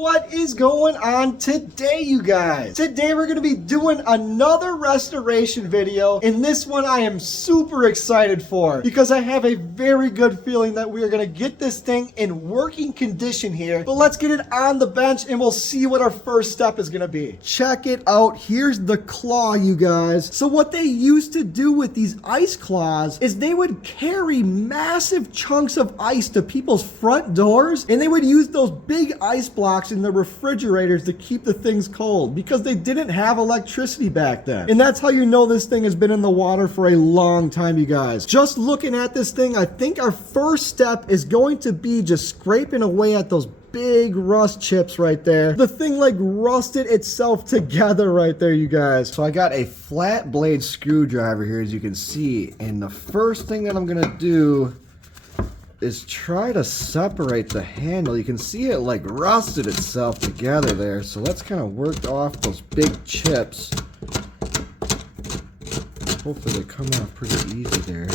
What is going on today, you guys? Today we're going to be doing another restoration video. In this one I am super excited for because I have a very good feeling that we are going to get this thing in working condition here. But let's get it on the bench and we'll see what our first step is going to be. Check it out. Here's the claw, you guys. So what they used to do with these ice claws is they would carry massive chunks of ice to people's front doors, and they would use those big ice blocks in the refrigerators to keep the things cold because they didn't have electricity back then. And that's how you know this thing has been in the water for a long time, you guys. Just looking at this thing, I think our first step is going to be just scraping away at those big rust chips right there. The thing like rusted itself together right there, you guys. So I got a flat blade screwdriver here, as you can see, and the first thing that I'm gonna do is try to separate the handle. You can see it like rusted itself together there. So let's kind of work off those big chips. Hopefully they come off pretty easy there.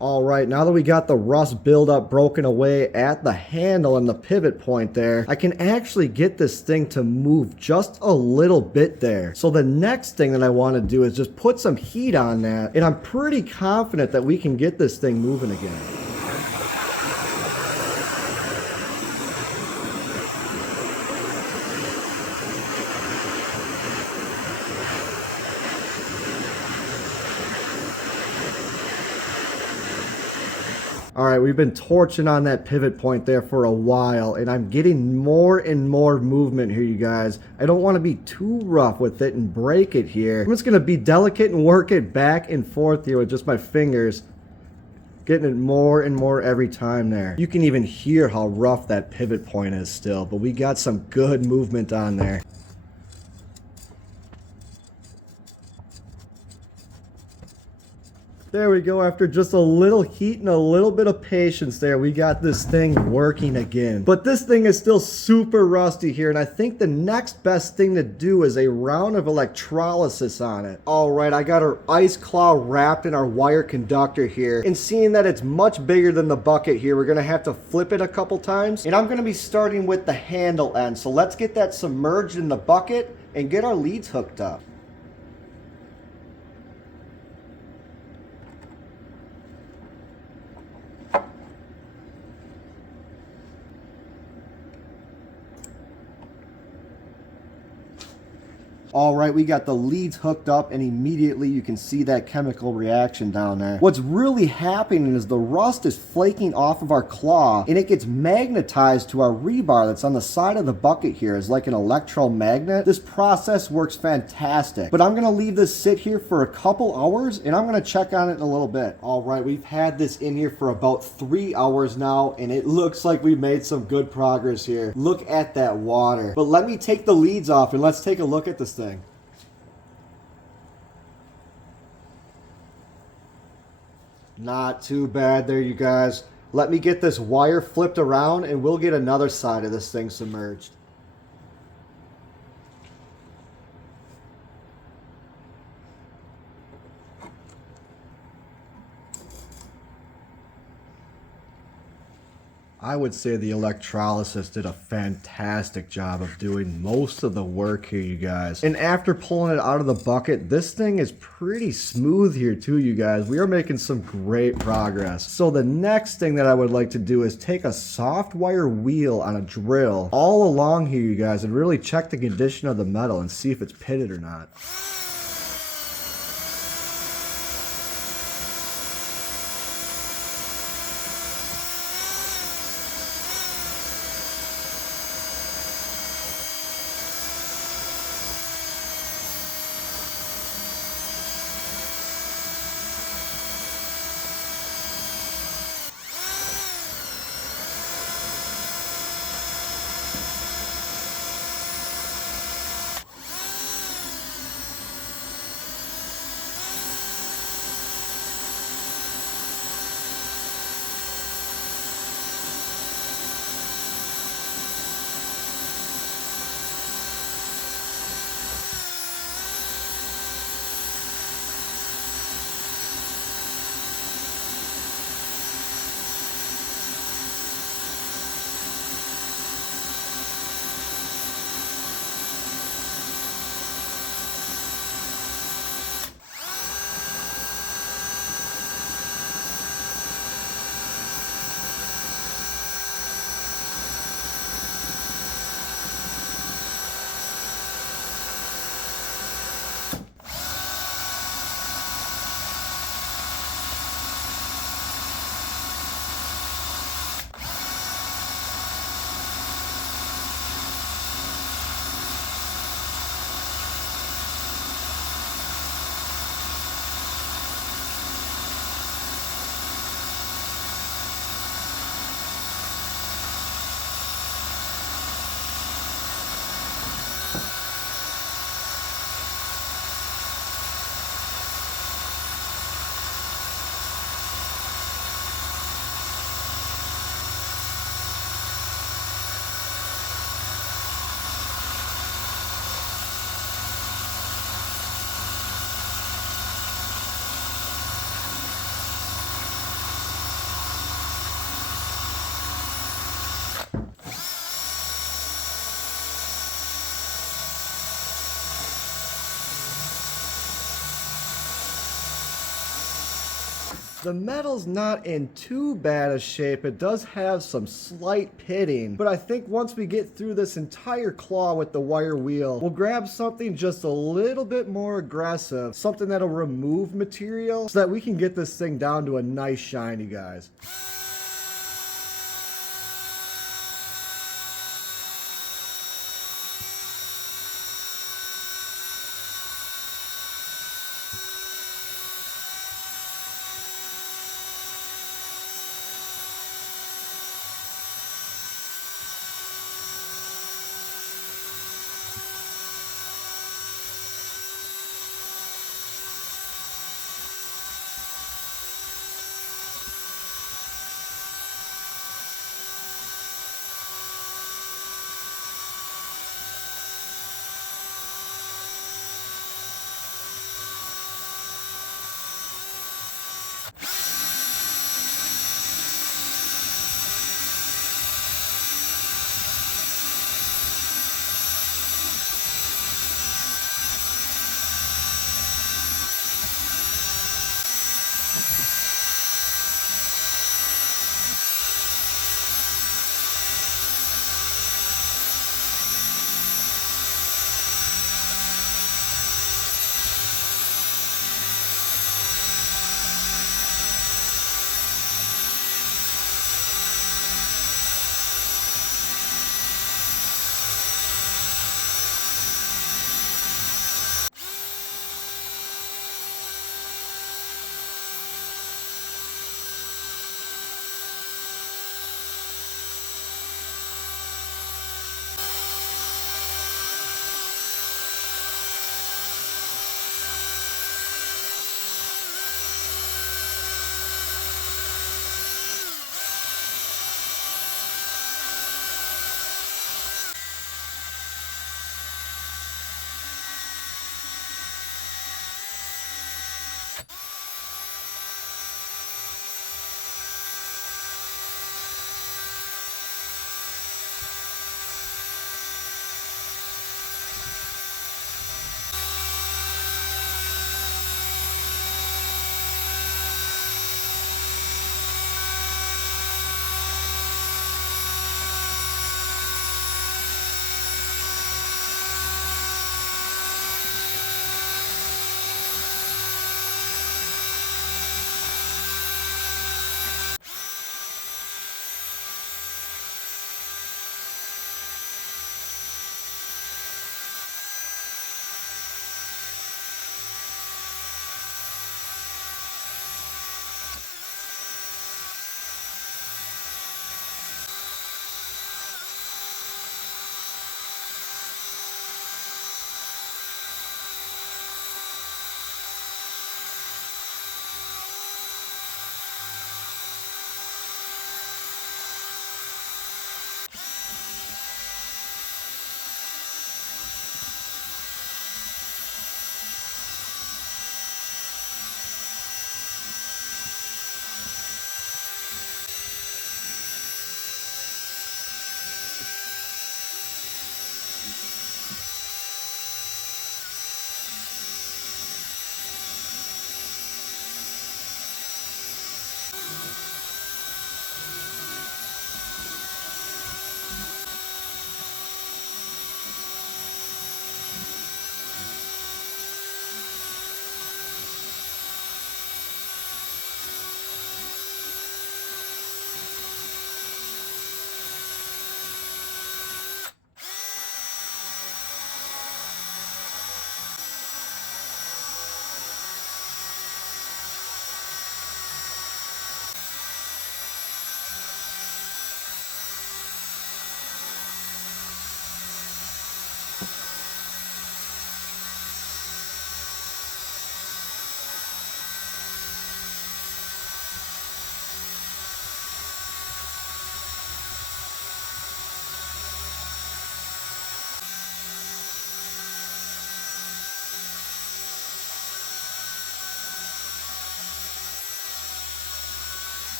All right, now that we got the rust buildup broken away at the handle and the pivot point there, I can actually get this thing to move just a little bit there. So the next thing that I want to do is just put some heat on that, and I'm pretty confident that we can get this thing moving again. All right, we've been torching on that pivot point there for a while, and I'm getting more and more movement here, you guys. I don't want to be too rough with it and break it here. I'm just going to be delicate and work it back and forth here with just my fingers, getting it more and more every time there. You can even hear how rough that pivot point is still, but we got some good movement on there. There we go. After just a little heat and a little bit of patience there, we got this thing working again. But this thing is still super rusty here, and I think the next best thing to do is a round of electrolysis on it. All right, I got our ice claw wrapped in our wire conductor here, and seeing that it's much bigger than the bucket here, we're gonna have to flip it a couple times, and I'm gonna be starting with the handle end. So let's get that submerged in the bucket and get our leads hooked up. All right, we got the leads hooked up, and immediately you can see that chemical reaction down there. What's really happening is the rust is flaking off of our claw, and it gets magnetized to our rebar that's on the side of the bucket here as like an electromagnet. This process works fantastic, but I'm gonna leave this sit here for a couple hours, and I'm gonna check on it in a little bit. All right, we've had this in here for about 3 hours now, and it looks like we've made some good progress here. Look at that water. But let me take the leads off, and let's take a look at this thing. Not too bad there, you guys. Let me get this wire flipped around, and we'll get another side of this thing submerged. I would say the electrolysis did a fantastic job of doing most of the work here, you guys. And after pulling it out of the bucket, this thing is pretty smooth here too, you guys. We are making some great progress. So the next thing that I would like to do is take a soft wire wheel on a drill all along here, you guys, and really check the condition of the metal and see if it's pitted or not. The metal's not in too bad a shape. It does have some slight pitting, but I think once we get through this entire claw with the wire wheel, we'll grab something just a little bit more aggressive, something that'll remove material so that we can get this thing down to a nice shine, you guys.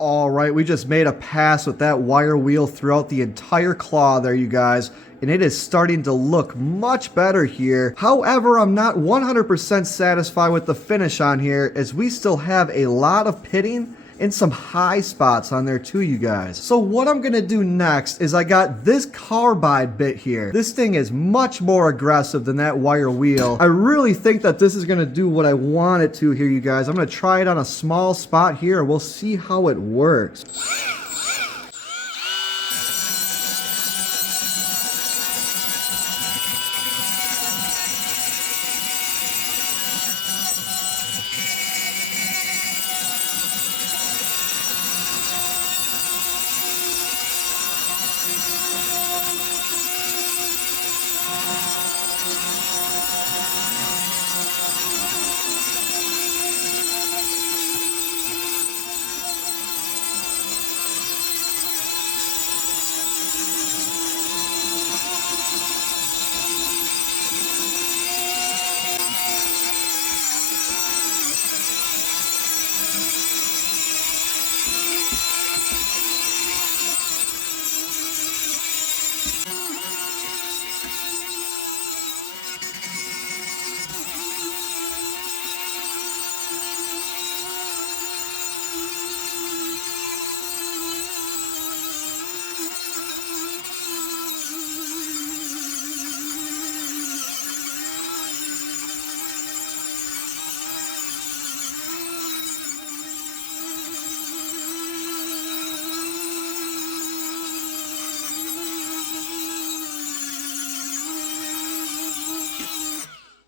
All right, we just made a pass with that wire wheel throughout the entire claw there, you guys, and it is starting to look much better here. However, I'm not 100% satisfied with the finish on here, as we still have a lot of pitting and some high spots on there too, you guys. So what I'm gonna do next is I got this carbide bit here. This thing is much more aggressive than that wire wheel. I really think that this is gonna do what I want it to here, you guys. I'm gonna try it on a small spot here and we'll see how it works.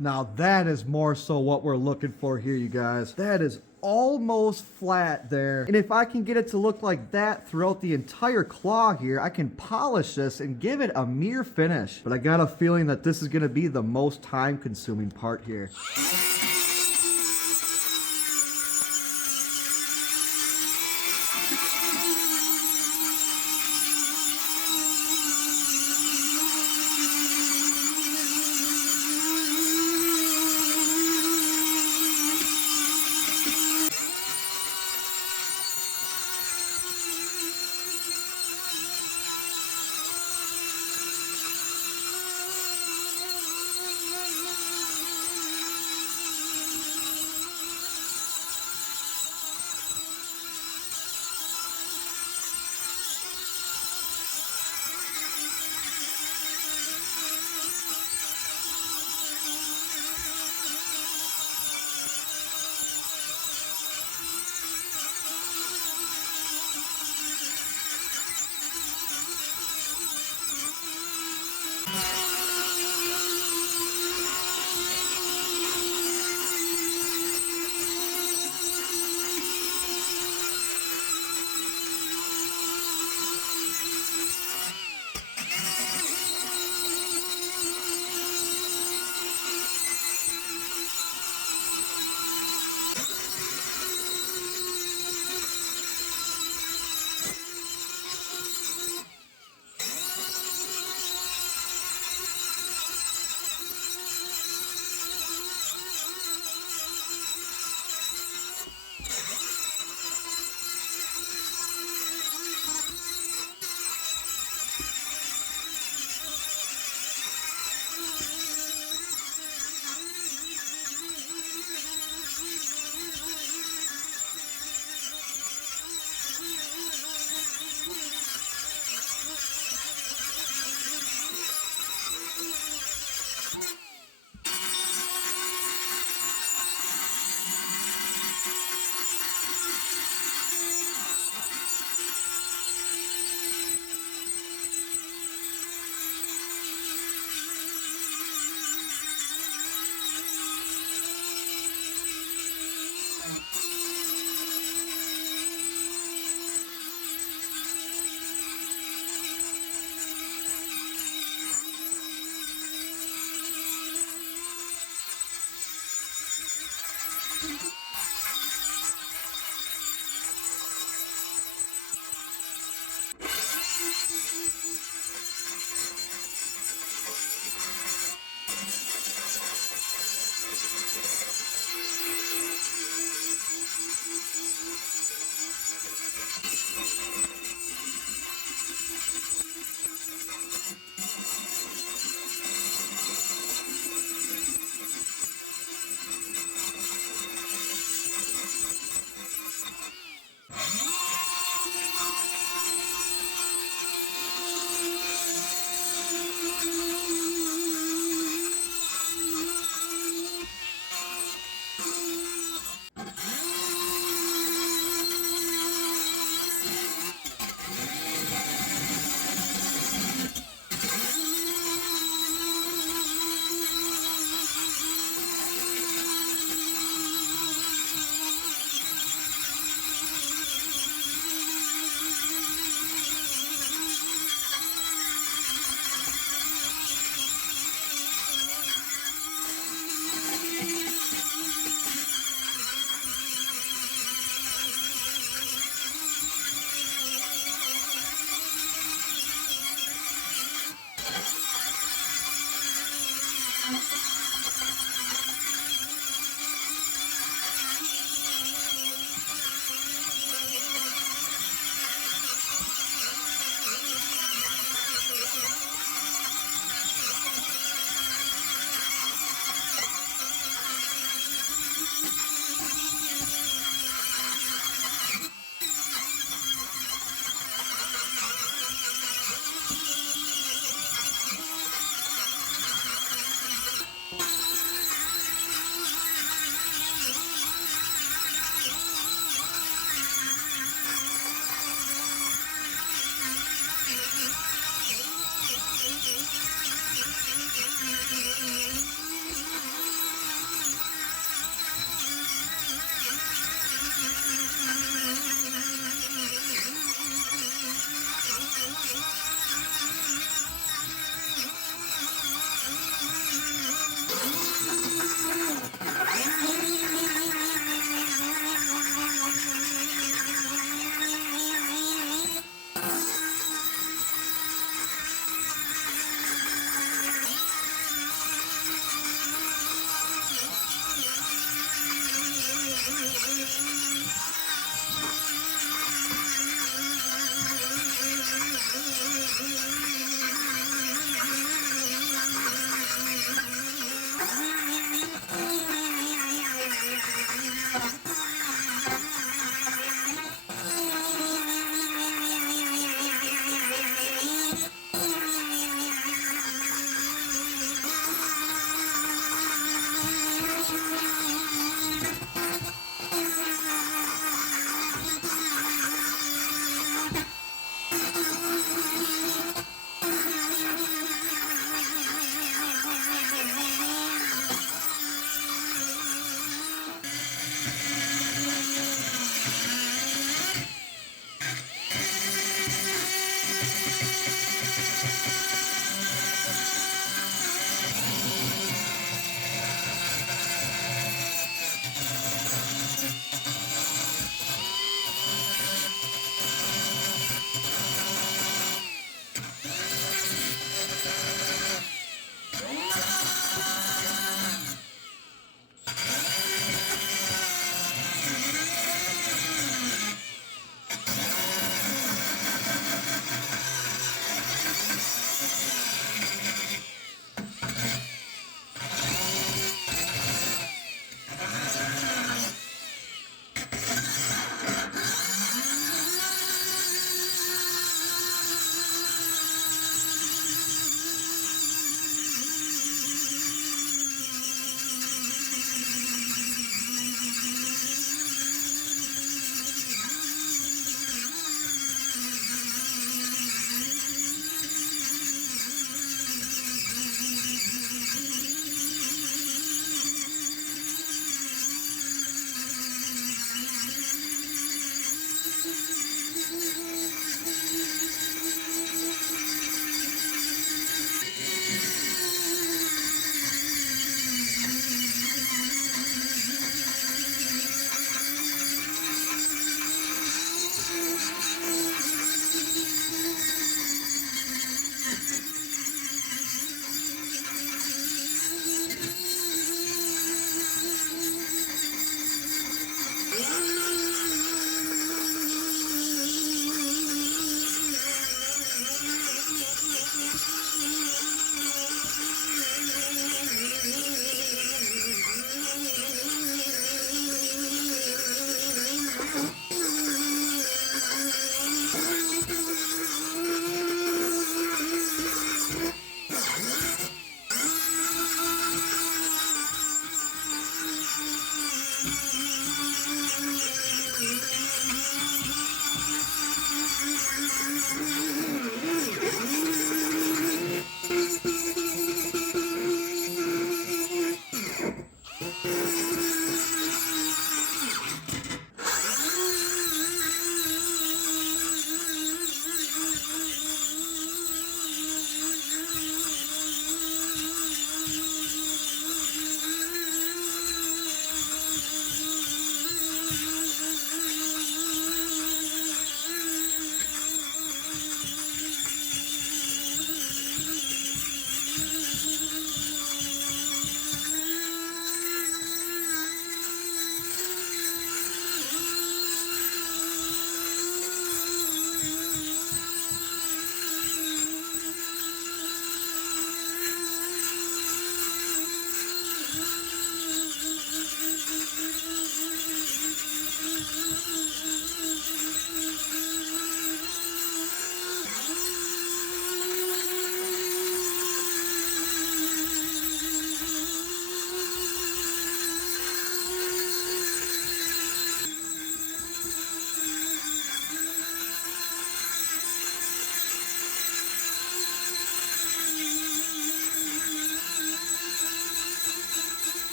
Now that is more so what we're looking for here, you guys. That is almost flat there. And if I can get it to look like that throughout the entire claw here, I can polish this and give it a mirror finish. But I got a feeling that this is gonna be the most time consuming part here.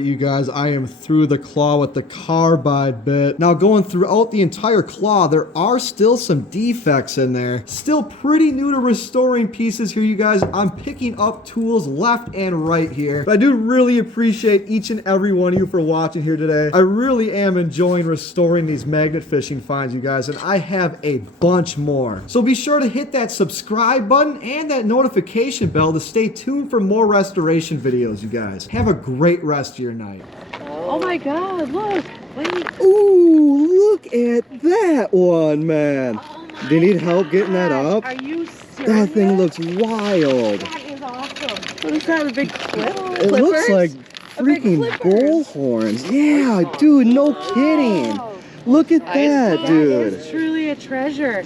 right, you guys. I am through the claw with the carbide bit. Now, going throughout the entire claw, there are still some defects in there. Still pretty new to restoring pieces here, you guys. I'm picking up tools left and right here. But I do really appreciate each and every one of you for watching here today. I really am enjoying restoring these magnet fishing finds, you guys, and I have a bunch more. So be sure to hit that subscribe button and that notification bell to stay tuned for more restoration videos, you guys. Have a great rest of your night. Oh my God, look. Wait. Ooh, look at that one, man. Oh Do you need help getting that up? Are you serious? That thing looks wild. That is awesome. What is that, a big clip? It looks like freaking bull horns. Yeah, dude, no kidding. Look at that, dude. It's truly a treasure.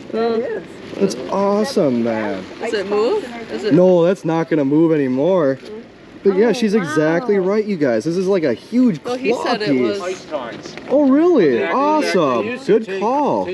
That's awesome, man. Does it move? No, that's not gonna move anymore. But yeah, she's exactly right, you guys. This is like a huge claw piece. He said it was. Oh, really? Awesome. Good call.